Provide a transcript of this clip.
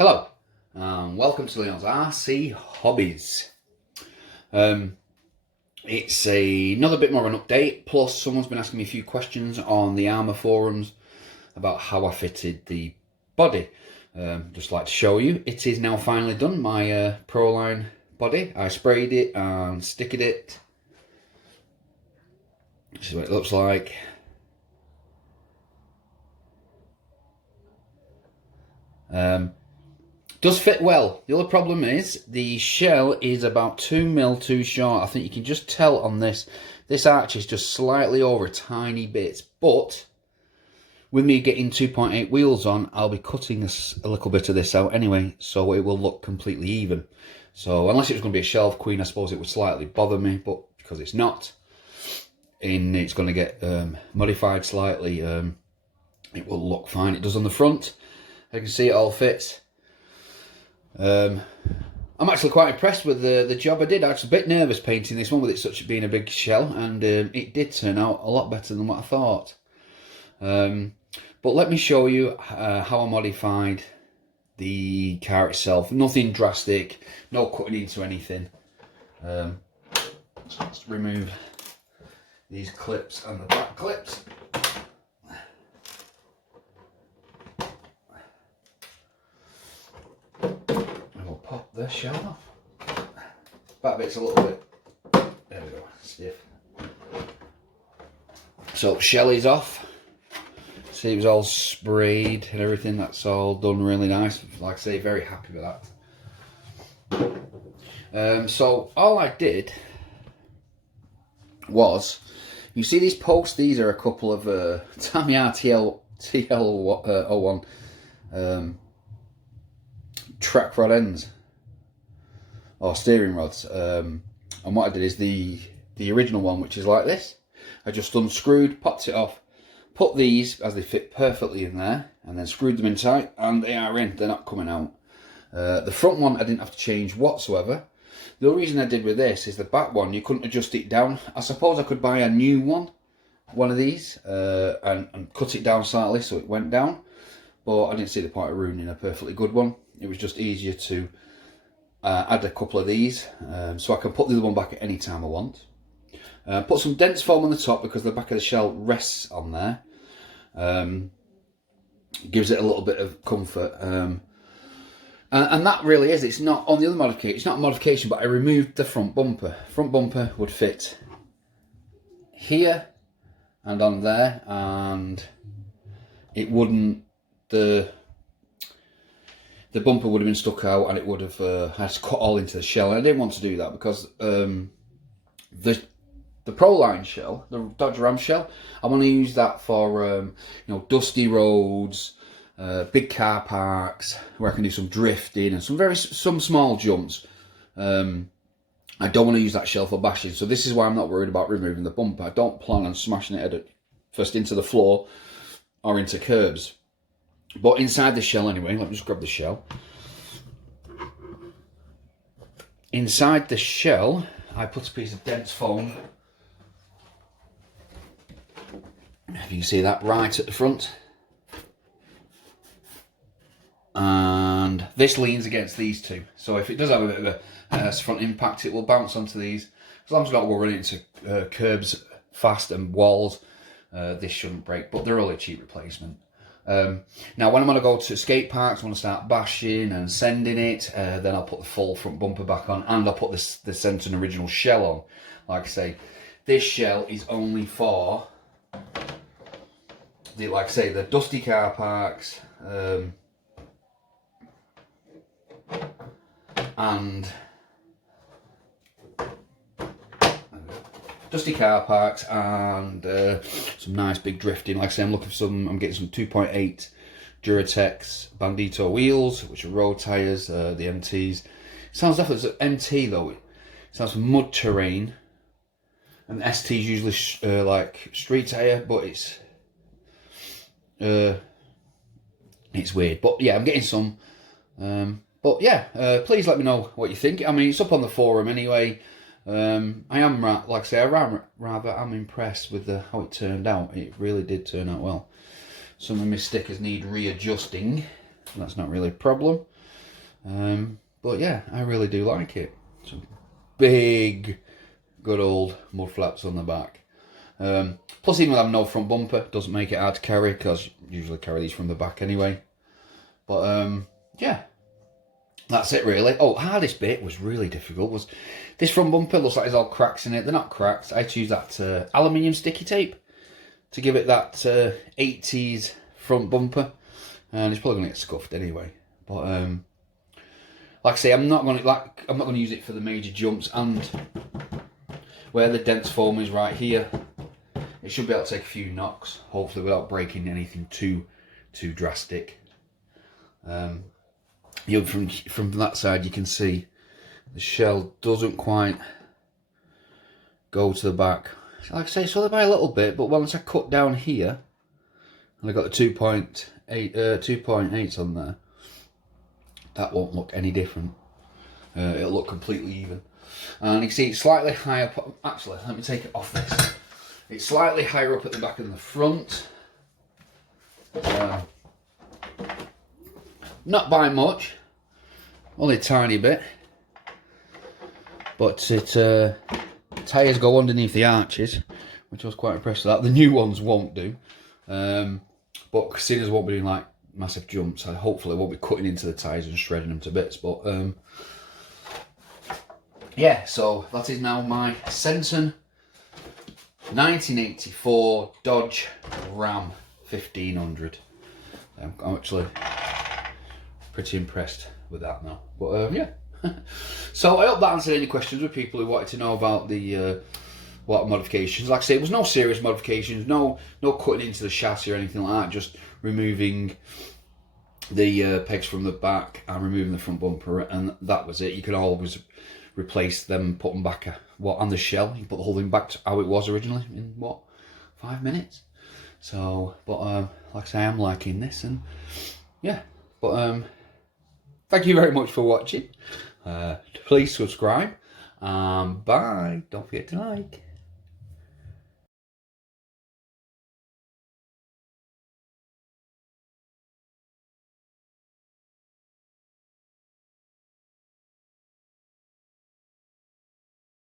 Hello, and welcome to Leon's RC Hobbies. It's another bit more of an update, plus someone's been asking me a few questions on the Arrma forums about how I fitted the body. Just like to show you, it is now finally done, my proline body. I sprayed it and sticked it. This is what it looks like. Does fit well. The other problem is the shell is about 2mm too short. I think you can just tell on this. This arch is just slightly over a tiny bit. But with me getting 2.8 wheels on, I'll be cutting a little bit of this out anyway, so it will look completely even. So unless it was going to be a shelf queen, I suppose it would slightly bother me, but because it's not, and it's going to get modified slightly, it will look fine. It does on the front. I can see it all fits. I'm actually quite impressed with the job I did. I was a bit nervous painting this one with it being a big shell, and it did turn out a lot better than what I thought. But let me show you how I modified the car itself. Nothing drastic, no cutting into anything. So let's remove these clips and the back clips. Pop the shell off. Back bit's a little bit, there we go, stiff. So shell is off. See, it was all sprayed and everything. That's all done really nice. Like I say, very happy with that. So all I did was, you see these posts? These are a couple of Tamiya TL01 track rod ends, or steering rods, and what I did is the original one, which is like this, I just unscrewed, popped it off, put these as they fit perfectly in there, and then screwed them in tight, and they are in, they're not coming out. The front one I didn't have to change whatsoever. The only reason I did with this is the back one, you couldn't adjust it down. I suppose I could buy a new one of these, and cut it down slightly so it went down, but I didn't see the point of ruining a perfectly good one. It was just easier to add a couple of these, so I can put the other one back at any time I want. Put some dense foam on the top because the back of the shell rests on there. Gives it a little bit of comfort. And that really is, it's not, on the other modification, it's not a modification, but I removed the front bumper. Front bumper would fit here and on there, and it wouldn't, the bumper would have been stuck out, and it would have had to cut all into the shell, and I didn't want to do that because the proline shell, the Dodge Ram shell, I want to use that for you know, dusty roads, big car parks where I can do some drifting and some small jumps. I don't want to use that shell for bashing, so this is why I'm not worried about removing the bumper. I don't plan on smashing it first into the floor or into curbs. But inside the shell anyway, let me just grab the shell. Inside the shell, I put a piece of dense foam. If you can see that right at the front. And this leans against these two. So if it does have a bit of a front impact, it will bounce onto these. As long as I'm not running into curbs fast and walls, this shouldn't break. But they're only a cheap replacement. Now when I'm going to go to skate parks, I want to start bashing and sending it, then I'll put the full front bumper back on, and I'll put the senton original shell on. Like I say, this shell is only for the dusty car parks, and dusty car parks and some nice big drifting. Like I say, I'm looking for I'm getting some 2.8 Duratex Bandito wheels, which are road tyres, the MTs. It sounds definitely an MT though. It sounds for mud terrain, and the ST is usually like street tyre, but it's weird. But yeah, I'm getting some. But yeah, please let me know what you think. I mean, it's up on the forum anyway. I am, like I say, I'm impressed with how it turned out. It really did turn out well. Some of my stickers need readjusting. That's not really a problem. But yeah, I really do like it. Some big, good old mud flaps on the back. Plus, even with having no front bumper, doesn't make it hard to carry, because I usually carry these from the back anyway. But yeah, that's it really. Oh, hardest bit was really difficult. Was this front bumper looks like there's all cracks in it. They're not cracks. I had to use that aluminium sticky tape to give it that 80s front bumper, and it's probably gonna get scuffed anyway. But like I say, I'm not gonna use it for the major jumps, and where the dense foam is right here, it should be able to take a few knocks, hopefully without breaking anything too drastic. From that side you can see the shell doesn't quite go to the back. Like I say, it's only by a little bit, but once I cut down here, and I got the 2.8 on there, that won't look any different. It'll look completely even. And you can see it's slightly higher up. Actually, let me take it off this. It's slightly higher up at the back than the front. Not by much, only a tiny bit. But tyres go underneath the arches, which I was quite impressed with that. The new ones won't do. But seeing as I won't be doing like massive jumps, I hopefully won't be cutting into the tyres and shredding them to bits. But yeah, so that is now my Senton 1984 Dodge Ram 1500. I'm actually pretty impressed with that now. But yeah. So I hope that answered any questions with people who wanted to know about the what modifications. Like I say, it was no serious modifications, no cutting into the chassis or anything like that, just removing the pegs from the back and removing the front bumper, and that was it. You could always replace them, put them back on the shell. You put the whole thing back to how it was originally in 5 minutes. So, but like I say, I'm liking this, and yeah. But thank you very much for watching. Please subscribe. Bye. Don't forget to like.